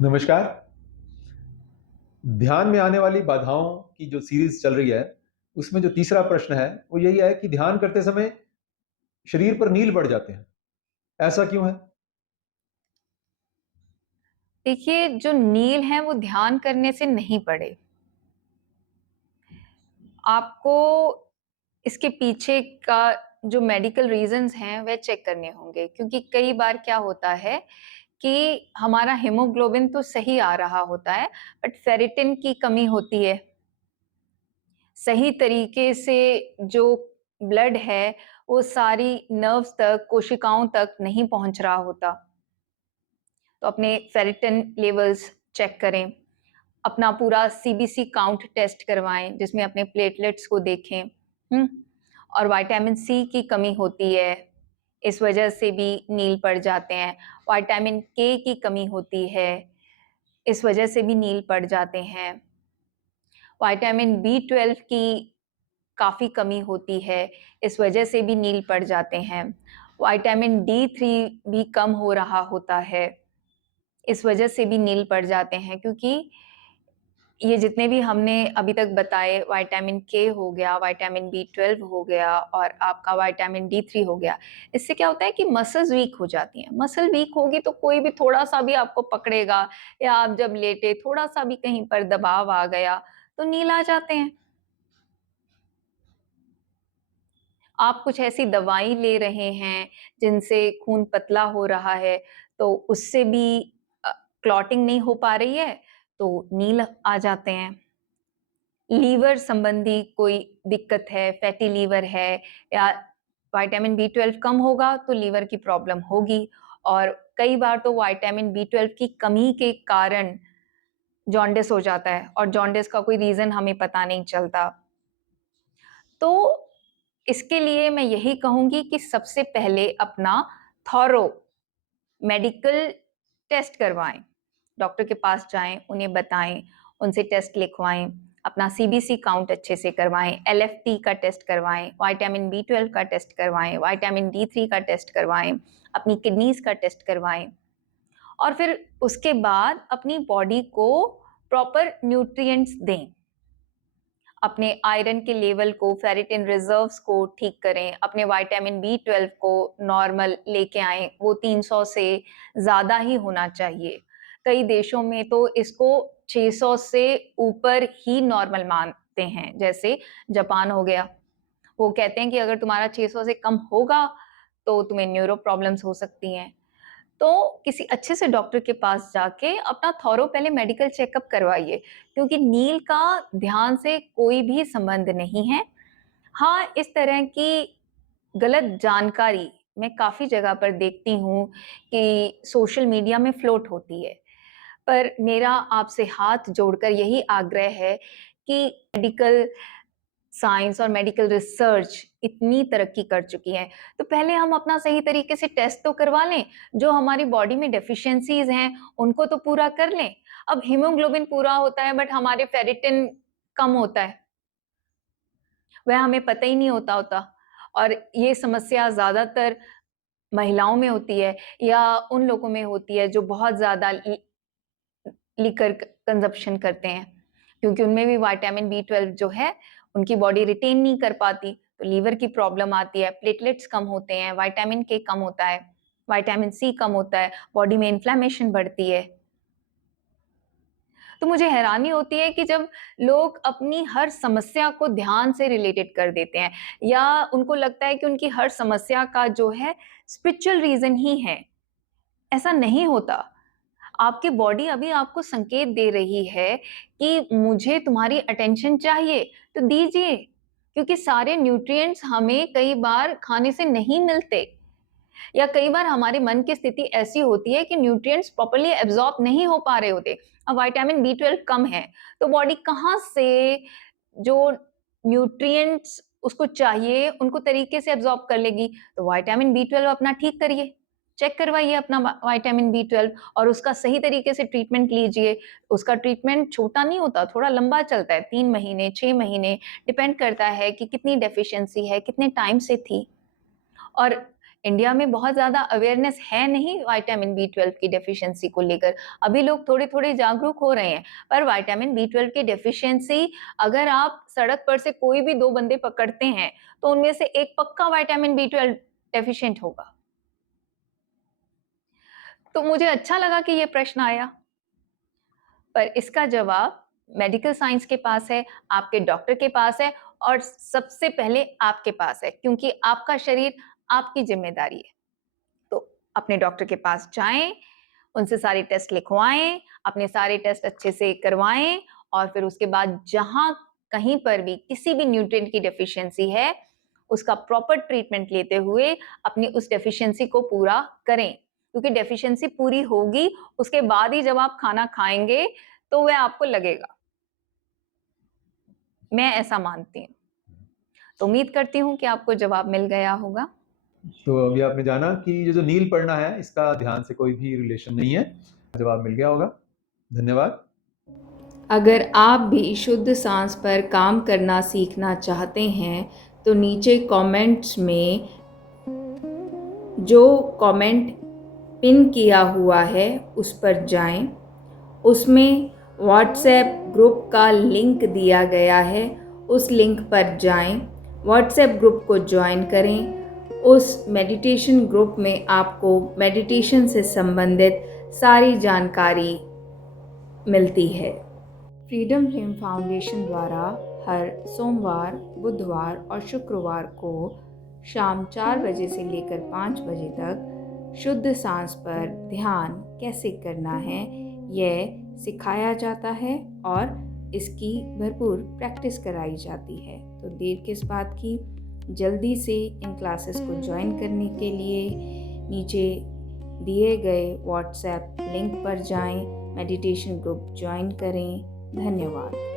नमस्कार। ध्यान में आने वाली बाधाओं की जो सीरीज चल रही है, उसमें जो तीसरा प्रश्न है, वो यही है कि ध्यान करते समय शरीर पर नील पड़ जाते हैं। ऐसा क्यों है? देखिए, जो नील हैं वो ध्यान करने से नहीं पड़े। आपको इसके पीछे का जो मेडिकल रीज़न्स हैं वह चेक करने होंगे, क्योंकि कई बार क्या होता है कि हमारा हीमोग्लोबिन तो सही आ रहा होता है, बट फेरिटिन की कमी होती है। सही तरीके से जो ब्लड है, वो सारी नर्व्स तक, कोशिकाओं तक नहीं पहुँच रहा होता। तो अपने फेरिटिन लेवल्स चेक करें। अपना पूरा सीबीसी काउंट टेस्ट करवाएँ, जिसमें अपने प्लेटलेट्स को देखें, हुँ? और विटामिन सी की कमी होती है, इस वजह से भी नील पड़ जाते हैं। विटामिन के की कमी होती है, इस वजह से भी नील पड़ जाते हैं। विटामिन बी 12 की काफ़ी कमी होती है, इस वजह से भी नील पड़ जाते हैं। विटामिन डी 3 भी कम हो रहा होता है, इस वजह से भी नील पड़ जाते हैं, क्योंकि ये जितने भी हमने अभी तक बताए, विटामिन के हो गया, विटामिन बी 12 हो गया और आपका विटामिन डी 3 हो गया। इससे क्या होता है कि मसल्स वीक हो जाती हैं। मसल वीक होगी तो कोई भी थोड़ा-सा भी आपको पकड़ेगा, या आप जब लेटे थोड़ा-सा भी कहीं पर दबाव आ गया, तो नील आ जाते हैं। आप कुछ ऐसी दवाई ले रहे हैं जिनसे खून पतला हो रहा है, तो उससे भी अ, क्लॉटिंग नहीं हो पा रही है, तो नील आ जाते हैं। लीवर संबंधी कोई दिक्कत है, फैटी लीवर है, या विटामिन बी 12 कम होगा तो लीवर की प्रॉब्लम होगी। और कई बार तो विटामिन बी 12 की कमी के कारण जॉन्डिस हो जाता है, और जॉन्डिस का कोई रीज़न हमें पता नहीं चलता। तो इसके लिए मैं यही कहूँगी कि सबसे पहले अपना थॉरो मेडिकल टेस्ट करवाएँ। डॉक्टर के पास जाएँ, उन्हें बताएँ, उनसे टेस्ट लिखवाएँ, अपना सीबीसी काउंट अच्छे से करवाएँ, एलएफटी का टेस्ट करवाएँ, विटामिन बी 12 का टेस्ट करवाएँ, विटामिन डी 3 का टेस्ट करवाएँ, अपनी किडनीज़ का टेस्ट करवाएँ, और फिर उसके बाद अपनी बॉडी को प्रॉपर न्यूट्रिएंट्स दें। अपने आयरन के लेवल को, फेरिटिन रिजर्व्स को ठीक करें, अपने विटामिन बी 12 को नॉर्मल लेके आएँ, वो 300 से ज़्यादा ही होना चाहिए। कई देशों में तो इसको 600 से ऊपर ही नॉर्मल मानते हैं, जैसे जापान हो गया। वो कहते हैं कि अगर तुम्हारा 600 से कम होगा, तो तुम्हें न्यूरो प्रॉब्लम्स हो सकती हैं। तो किसी अच्छे से डॉक्टर के पास जाके अपना थॉरो पहले मेडिकल चेकअप करवाइए, क्योंकि नील का ध्यान से कोई भी संबंध नहीं है। हाँ, इस तरह की गलत जानकारी मैं काफ़ी जगह पर देखती हूँ कि सोशल मीडिया में फ्लोट होती है। पर मेरा आपसे हाथ जोड़कर यही आग्रह है कि मेडिकल साइंस और मेडिकल रिसर्च इतनी तरक्की कर चुकी है, तो पहले हम अपना सही तरीके से टेस्ट तो करवा लें, जो हमारी बॉडी में डेफिशिएंसीज़ हैं, उनको तो पूरा कर लें। अब हीमोग्लोबिन पूरा होता है, बट हमारे फेरिटिन कम होता है, वह हमें पता ही नहीं होता। और ये समस्या ज़्यादातर महिलाओं में होती है, या उन लोगों में होती है जो बहुत ज़्यादा लिकर कंज़प्शन करते हैं, क्योंकि उनमें भी विटामिन बी 12 जो है, उनकी बॉडी रिटेन नहीं कर पाती, तो लीवर की प्रॉब्लम आती है, प्लेटलेट्स कम होते हैं, विटामिन के कम होता है, विटामिन सी कम होता है, बॉडी में इन्फ्लेमेशन बढ़ती है। तो मुझे हैरानी होती है कि जब लोग अपनी हर समस्या को ध्यान से रिलेटेड कर देते हैं, या उनको लगता है कि उनकी हर समस्या का जो है स्पिरिचुअल रीज़न ही है। ऐसा नहीं होता। आपकी बॉडी अभी आपको संकेत दे रही है कि मुझे तुम्हारी अटेंशन चाहिए, तो दीजिए, क्योंकि सारे न्यूट्रिएंट्स हमें कई बार खाने से नहीं मिलते, या कई बार हमारे मन की स्थिति ऐसी होती है कि न्यूट्रिएंट्स प्रॉपर्ली एब्जॉर्ब नहीं हो पा रहे होते। अब विटामिन बी 12 कम है, तो बॉडी कहाँ से जो न्यूट्रिएंट्स उसको चाहिए उनको तरीके से एब्जॉर्ब कर लेगी। तो विटामिन बी 12 अपना ठीक करिए, चेक करवाइए अपना विटामिन बी 12, और उसका सही तरीके से ट्रीटमेंट लीजिए। उसका ट्रीटमेंट छोटा नहीं होता, थोड़ा लंबा चलता है, 3 महीने 6 महीने, डिपेंड करता है कि कितनी डेफिशिएंसी है, कितने टाइम से थी। और इंडिया में बहुत ज़्यादा अवेयरनेस है नहीं विटामिन बी 12 की डेफिशिएंसी को लेकर। अभी लोग थोड़े-थोड़े जागरूक हो रहे हैं, पर विटामिन बी 12 की डेफिशिएंसी अगर आप सड़क पर से कोई भी 2 बंदे पकड़ते हैं, तो उनमें से एक पक्का विटामिन बी 12 डेफिशिएंट होगा। तो मुझे अच्छा लगा कि ये प्रश्न आया, पर इसका जवाब मेडिकल साइंस के पास है, आपके डॉक्टर के पास है और सबसे पहले आपके पास है, क्योंकि आपका शरीर आपकी ज़िम्मेदारी है। तो अपने डॉक्टर के पास जाएँ, उनसे सारे टेस्ट लिखवाएँ, अपने सारे टेस्ट अच्छे से करवाएँ और फिर उसके बाद जहाँ कहीं पर भी किसी भी न्यूट्रिएंट की डेफिशिएंसी है, उसका प्रॉपर ट्रीटमेंट लेते हुए अपनी उस डेफिशिएंसी को पूरा करें। क्योंकि डेफिशिएंसी पूरी होगी, उसके बाद ही जब आप खाना खाएँगे, तो वह आपको लगेगा। मैं ऐसा मानती हूँ। तो उम्मीद करती हूँ कि आपको जवाब मिल गया होगा। तो अभी आपने जाना कि ये जो नील पड़ना है, इसका ध्यान से कोई भी रिलेशन नहीं है। जवाब मिल गया होगा। धन्यवाद। अगर आप भी शुद्ध सांस पर काम करना सीखना चाहते हैं तो नीचे कमेंट्स में जो कमेंट पिन किया हुआ है उस पर जाएं। उसमें व्हाट्सएप ग्रुप का लिंक दिया गया है, उस लिंक पर जाएं, व्हाट्सएप ग्रुप को ज्वाइन करें। उस मेडिटेशन ग्रुप में आपको मेडिटेशन से संबंधित सारी जानकारी मिलती है। फ्रीडम फ्लेम फाउंडेशन द्वारा हर सोमवार, बुधवार और शुक्रवार को शाम 4 बजे से लेकर 5 बजे तक शुद्ध सांस पर ध्यान कैसे करना है यह सिखाया जाता है और इसकी भरपूर प्रैक्टिस कराई जाती है। तो देर किस बात की, जल्दी से इन क्लासेस को ज्वाइन करने के लिए नीचे दिए गए व्हाट्सएप लिंक पर जाएं, मेडिटेशन ग्रुप ज्वाइन करें। धन्यवाद।